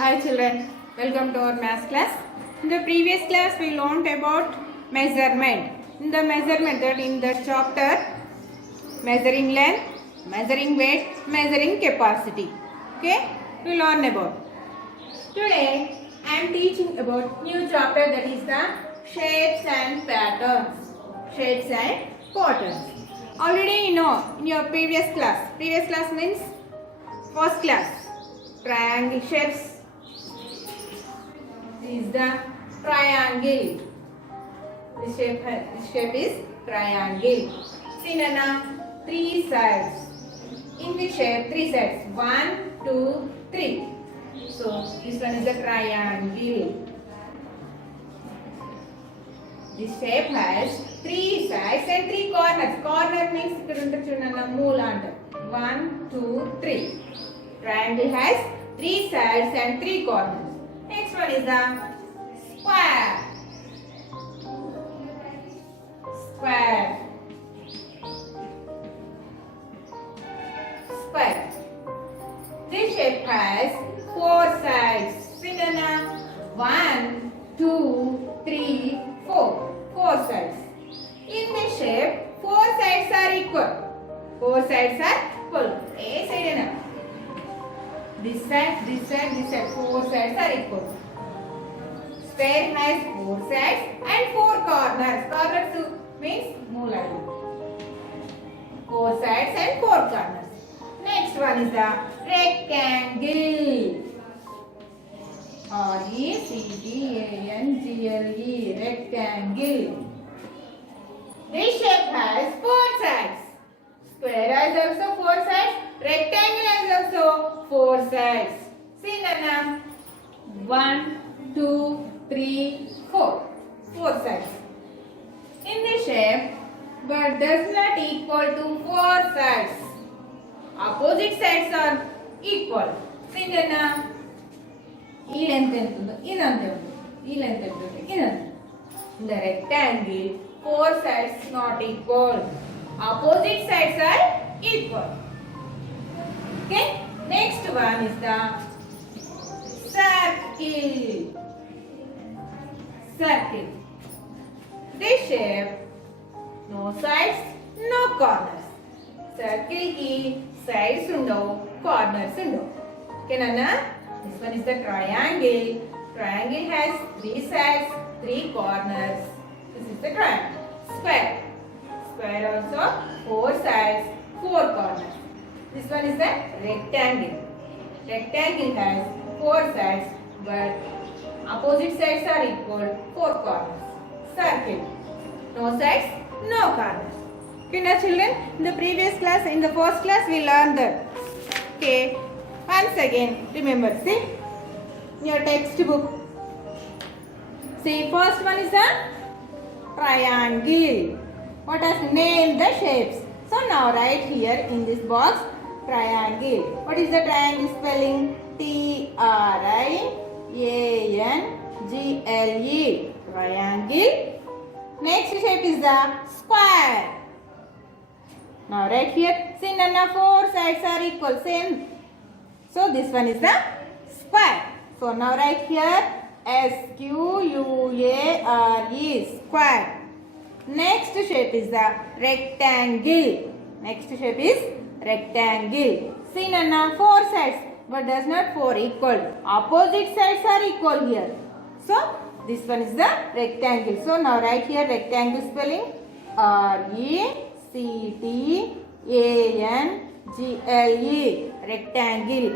Hi children, welcome to our math class. In the previous class we learned about measurement. In the measurement, that in the chapter measuring length, measuring weight, measuring capacity. Okay, we learn about. Today I am teaching about new chapter, that is the shapes and patterns. Shapes and patterns. Already you know in your previous class. Previous class means first class. Triangle shapes. This is the triangle. This shape is triangle. See Nana, three sides. In which shape? Three sides. 1, 2, 3. So this one is a triangle. This shape has three sides and three corners. Corner means moola. 1, 2, 3. Triangle has three sides and three corners. Next one is the square. Square. Square. This shape has four sides. See Nana? 1, 2, 3, 4. Four sides. In this shape, four sides are equal. Four sides are equal. A side and this side, this side, this side. Four sides are equal. Square has four sides and four corners. Corners means moola. Four sides and four corners. Next one is the rectangle. R-E-C-T-A-N-G-L-E. Rectangle. This shape has four sides. Square has also four sides. Rectangle has also four sides. See Nana? 1, 2, 3, 4. Four sides. In this shape, but does not equal to four sides. Opposite sides are equal. See Nana? E length entundo, idanте undu. E length entundo, idanте. In the rectangle, four sides not equal. Opposite sides are equal. Okay. Next one is the circle. Circle. This shape, no sides, no corners. Circle ki sides undo, corners undo. Okay, Nana? This one is the triangle. Triangle has three sides, three corners. This is the triangle. Square. Square also four sides, four corners. This one is the rectangle. Rectangle has four sides, but opposite sides are equal, four corners. Circle. No sides, no corners. Okay, now children, in the previous class, in the first class, we learned that. Okay, once again, remember, see, in your textbook. See, first one is the triangle. What has named the shapes? So now write here in this box, triangle. What is the triangle spelling? T-R-I-A-N-G-L-E. Triangle. Next shape is the square. Now write here. See Nana, four sides are equal. Same. So this one is the square. So now write here S-Q-U-A-R-E. Square. Next shape is the rectangle. Next shape is rectangle. See Nana, four sides, but does not four equal. Opposite sides are equal here. So this one is the rectangle. So now write here rectangle spelling R-E-C-T-A-N-G-L-E. Rectangle.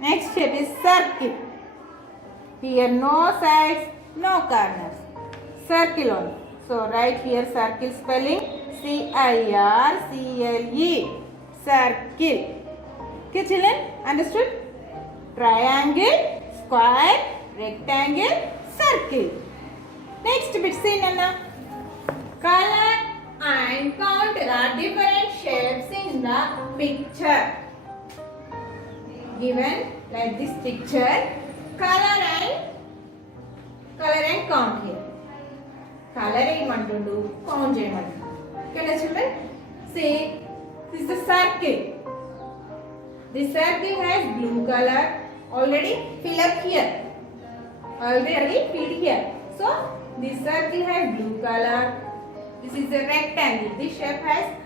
Next shape is circle. Here no sides, no corners. Circle only. So write here circle spelling C-I-R-C-L-E. Circle. Okay children, understood? Triangle, square, rectangle, circle. Next bit, see Nana. Color and count the different shapes in the picture. Given like this picture, color and count here. Color cheyamantundu, count cheyamantundu. Okay children? See, this is the circle. This circle has blue color. Already fill up here. Already filled here. So this circle has blue color. This is a rectangle. This shape has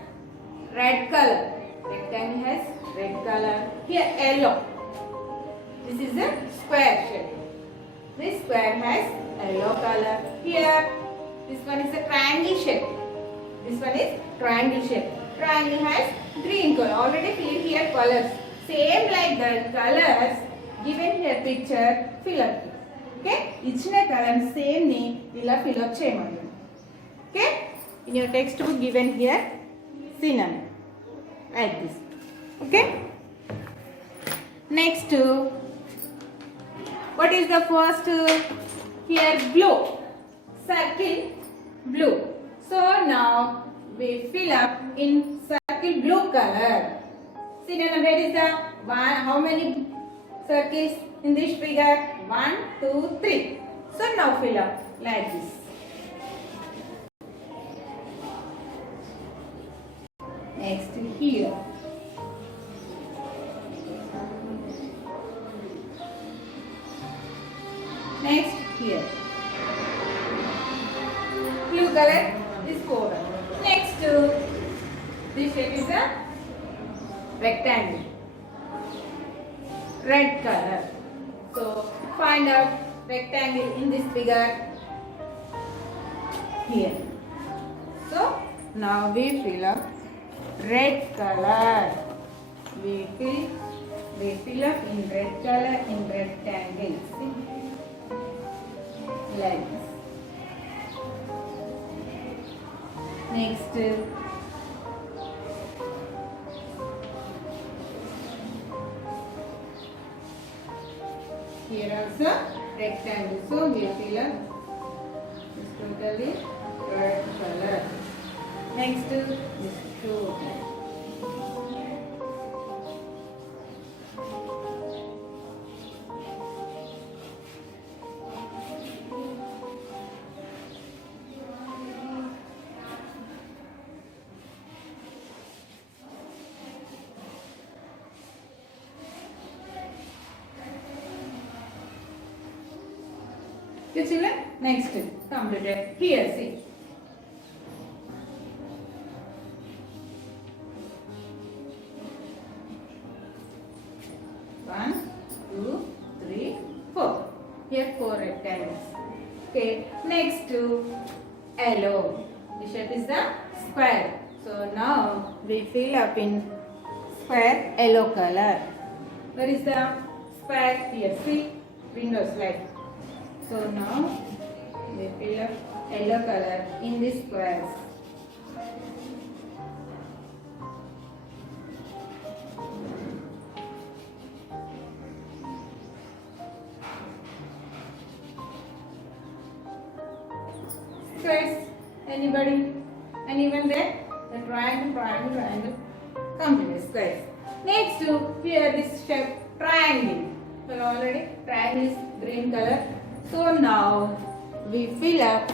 red color. Rectangle has red color. Here yellow. This is a square shape. This square has yellow color. Here this one is a triangle shape. This one is triangle shape. Triangle has green color. Already filled here colors. Same like the colors given here picture fill up. Okay? Ichina color same ni ila fill up cheyamanu. Okay? In your textbook given here synonym like this. Okay? Next, what is the first here? Blue. Circle blue. So now we fill up in circle blue color. See now where is the one? How many circles in this figure? 1, 2, 3. So now fill up like this. Next here. Next here. Blue color is 4. Next this shape is a rectangle. Red color. So find out rectangle in this figure here. So now we fill up red color. We fill up in red color in rectangle. See? Like this. Next here also rectangle. So we fill up this totally red color. Next this two. Okay, children. Next, completed. Here, see. One, two, three, four. Here 4 rectangles. Okay. Next to yellow. The shape is the square. So now we fill up in square yellow color. Where is the square? Here. See windows like. So now we fill up yellow color in this squares. Squares. Anybody? Anyone there? The triangle. Complete squares. Next to here this shape triangle. So already triangle is green color. So now we fill up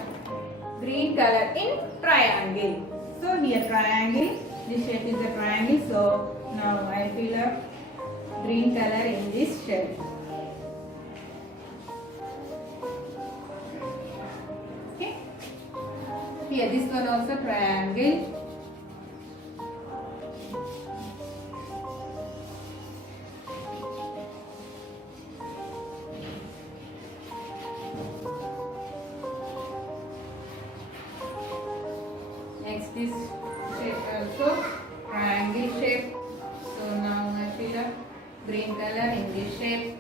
green color in triangle. So here triangle, this shape is a triangle. So now I fill up green color in this shape. Okay. Here this one also triangle. Next this shape also triangle shape. So now I fill up green color in this shape.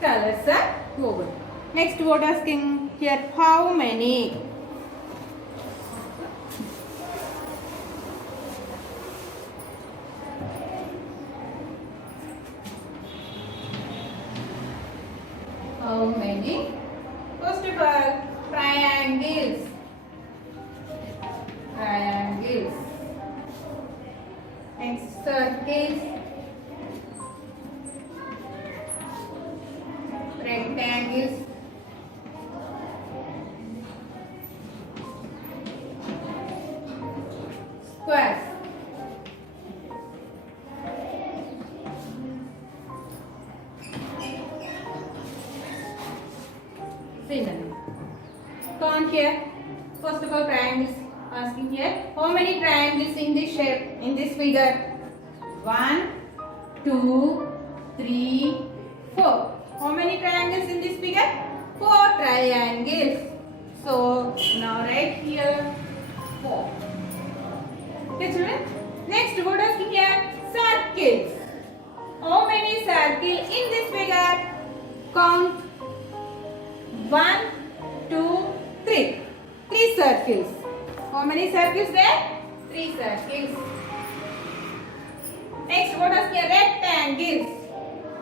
Colors are over. Next what asking here, how many? How many? First of all, triangles. Triangles. Next, circles. Rectangles. Square. on here. First of all, triangles. Asking here, how many triangles in this shape, in this figure? 1, 2, 3, 4. How many triangles in this figure? 4 triangles. So now write here 4. Okay, children. Next, what asking here? Circles. How many circles in this figure? Count. 1, 2, 3. 3 circles. How many circles there? 3 circles. Next, what is here? Rectangles.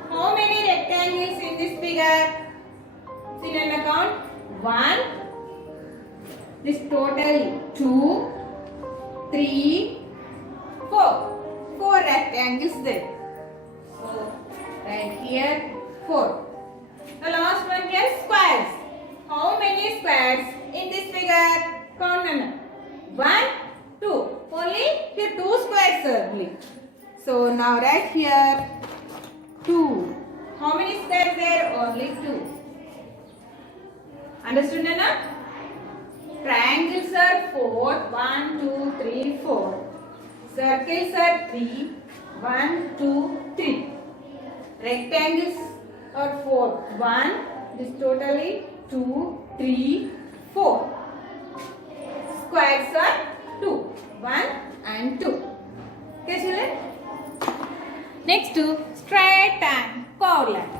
How many rectangles in this figure? See and count. 1. This total 2, 3, 4. 4 rectangles there. So right here 4. The last one here, squares. How many squares in this figure? Count Nana. 1, 2. Only here 2 squares only. So now right here 2. How many squares there? Only 2. Understood Nana? Triangles are 4. 1, 2, 3, 4. Circles are 3. 1, 2, 3. Rectangles are 4. 1. This totally 2, 3, 4. Squares are 2. 1 and 2. Okay, children? Next to straight and curved line.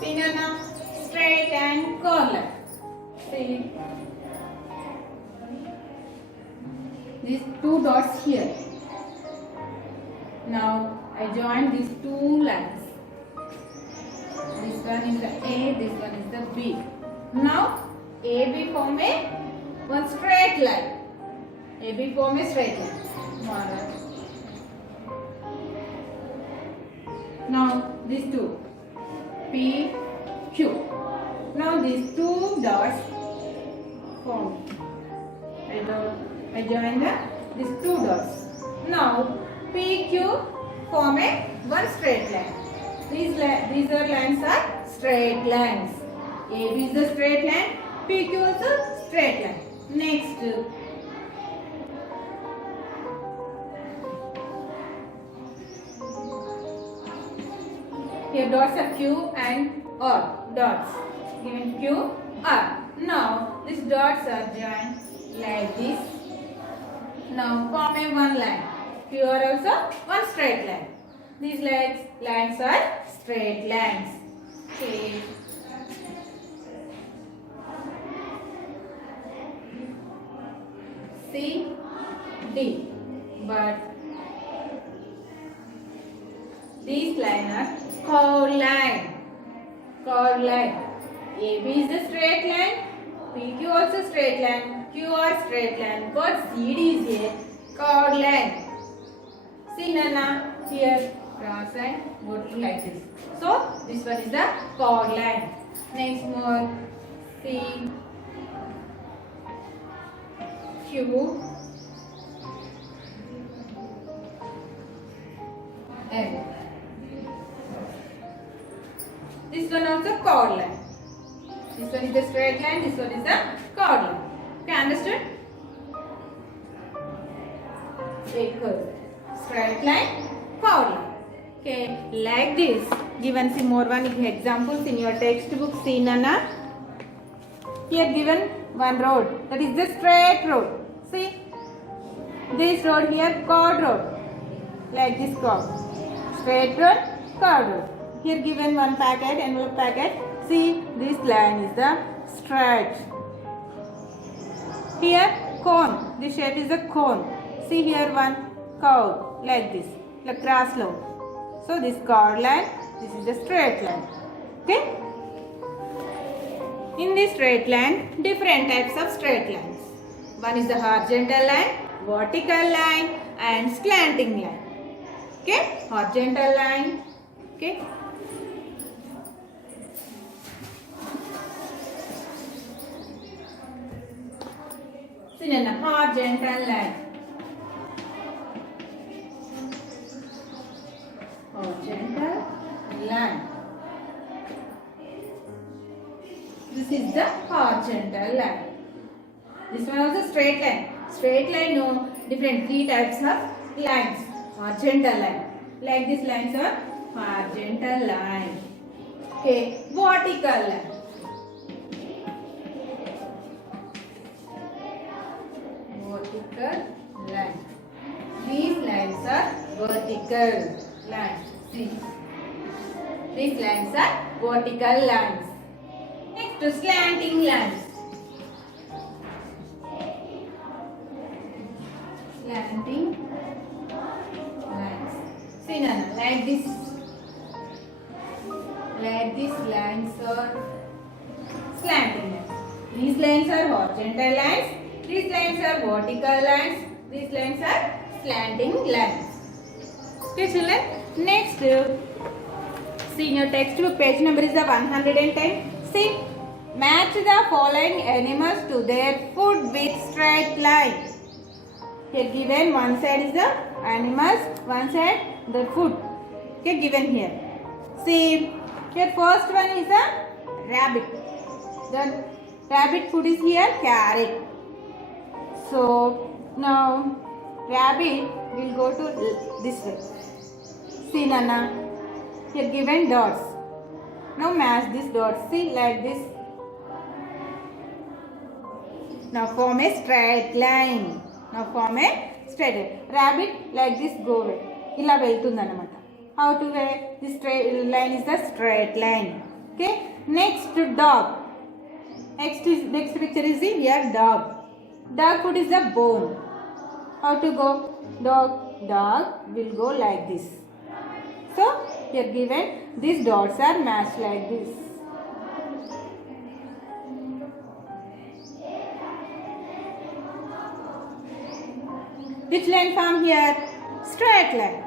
See now, straight and curved line. See these 2 dots here. Now I join these 2 lines. This one is the A, this one is the B. Now AB form a one straight line. AB form a straight line. Now these 2 P, Q. Now these 2 dots form. I join these 2 dots. Now PQ form a one straight line. These are lines are straight lines. AB is a straight line. PQ is a straight line. Next, here dots are Q and R. Dots given Q, R. Now these dots are joined like this. Now form a one line. Here also one straight line. These lines are straight lines. Okay. C, D. But these lines are curved line. Curved line. AB is a straight line. PQ also straight line. QR straight line. But CD is a curved line. See Nana, here cross line going like this. So this one is the curved line. Next more, C, Q, L. This one also curved line. This one is the straight line. This one is the curved line. Okay, understood? Straight line, curved line. Okay, like this. Given see more one examples in your textbook. See Nana. Here given one road. That is the straight road. See this road here, curved road. Like this curve. Straight road, curved road. Here given one packet, envelope packet. See this line is the straight. Here cone. This shape is a cone. See here one curve like this, like cross line. So this curved line, this is the straight line. Okay? In this straight line, different types of straight lines. One is the horizontal line, vertical line, and slanting line. Okay? Horizontal line. Okay? See then a horizontal line. Horizontal line. horizontal line. This one also straight line. Straight line, no, different three types of lines. Horizontal line. Like these lines are horizontal line. Okay, vertical line. Vertical line. These lines are vertical lines. See. These lines are vertical lines. Next to slanting lines. Slanting lines. See Nana, like this. Like these lines are slanting lines. These lines are horizontal lines. These lines are vertical lines. These lines are slanting lines. Okay children. Next, see in your textbook page number is the 110. See, match the following animals to their food with straight line. Here given one side is the animals, one side the food. Okay, given here. See, here first one is a rabbit. The rabbit food is here carrot. So now rabbit will go to this way. See Nana, here given dots. Now match these dots. See like this. Now form a straight line. Now form a straight line. Rabbit like this go away. Ila veltundannamata. How to way? This straight line is the straight line. Okay. Next to dog. Next picture is here dog. Dog food is the bone. How to go? Dog will go like this. So here given these dots are matched like this. Which line form here? Straight line.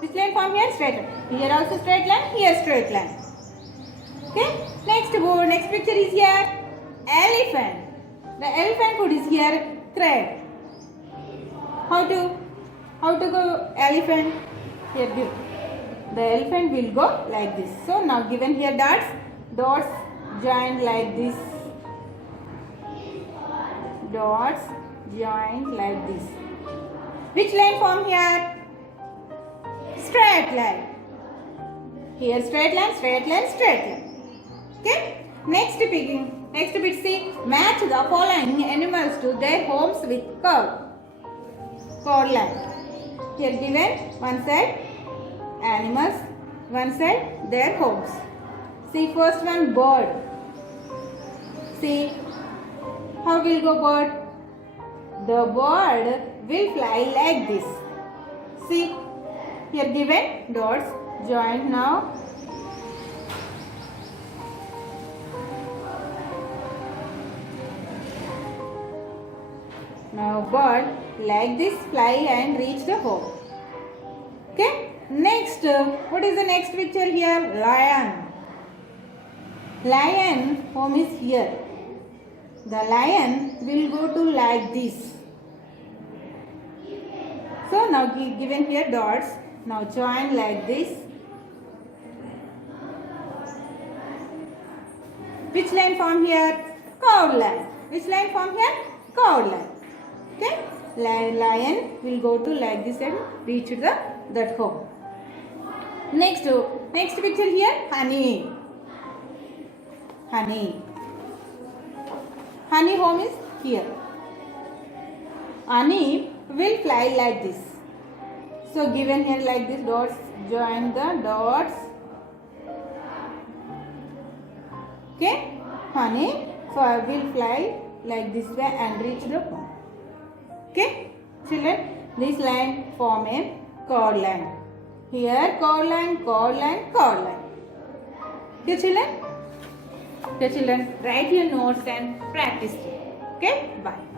Which line form here? Straight line. Here also straight line. Here straight line. Okay. Next picture is here elephant. The elephant food is here thread. How to go elephant? Here give. The elephant will go like this. So now given here dots joined like this. Dots joined like this. Which line form here? Straight line. Here straight line, straight line, straight line. Okay. Next bit see. Match the following animals to their homes with curve line. Here given one side animals, one side their homes. See first one bird. See how will go bird? The bird will fly like this. See here given dots joined now. Now bird like this fly and reach the home. Okay. Next, what is the next picture here? Lion. Lion home is here. The lion will go to like this. So now given here dots. Now join like this. Which line form here? Curved line. Which line form here? Curved line. Okay. Lion will go to like this and reach that home. Next picture here, honey. Honey home is here. Honey will fly like this. So given here like this dots, join the dots. Okay, honey will fly like this way and reach the home. Okay, children, this line form a chord line. Here chord line, chord line, chord line. Okay, children? Okay, children, write your notes and practice. Okay, bye.